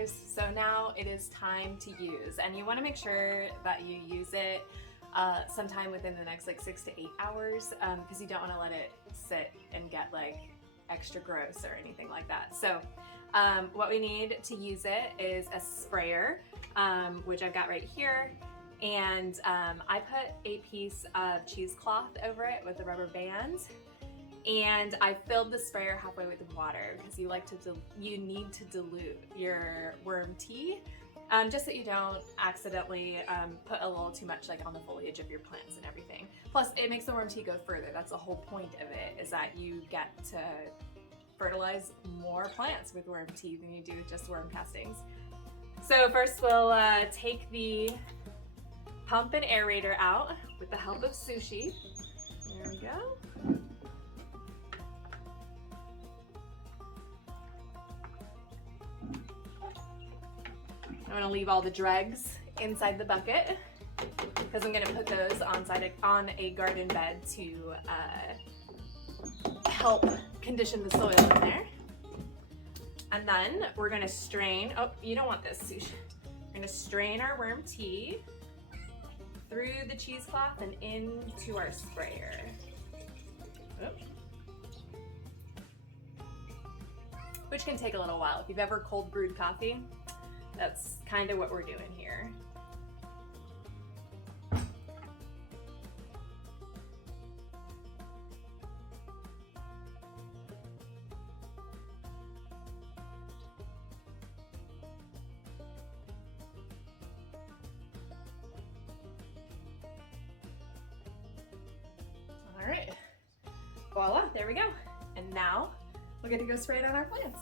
hours. So now it is time to use, and you want to make sure that you use it sometime within the next like 6 to 8 hours, because you don't want to let it sit and get like extra gross or anything like that. So what we need to use it is a sprayer, which I've got right here. And I put a piece of cheesecloth over it with a rubber band, and I filled the sprayer halfway with water because you need to dilute your worm tea, just so you don't accidentally put a little too much like on the foliage of your plants and everything. Plus, it makes the worm tea go further. That's the whole point of it, is that you get to fertilize more plants with worm tea than you do with just worm castings. So first we'll take the pump and aerator out with the help of Sushi. There we go. I'm gonna leave all the dregs inside the bucket because I'm gonna put those on a garden bed to help condition the soil in there. And then we're gonna strain, oh, you don't want this, Sushi. We're gonna strain our worm tea through the cheesecloth and into our sprayer. Oops. Which can take a little while. If you've ever cold brewed coffee, that's kind of what we're doing here. All right, voila, there we go. And now we'll get to go spray it on our plants.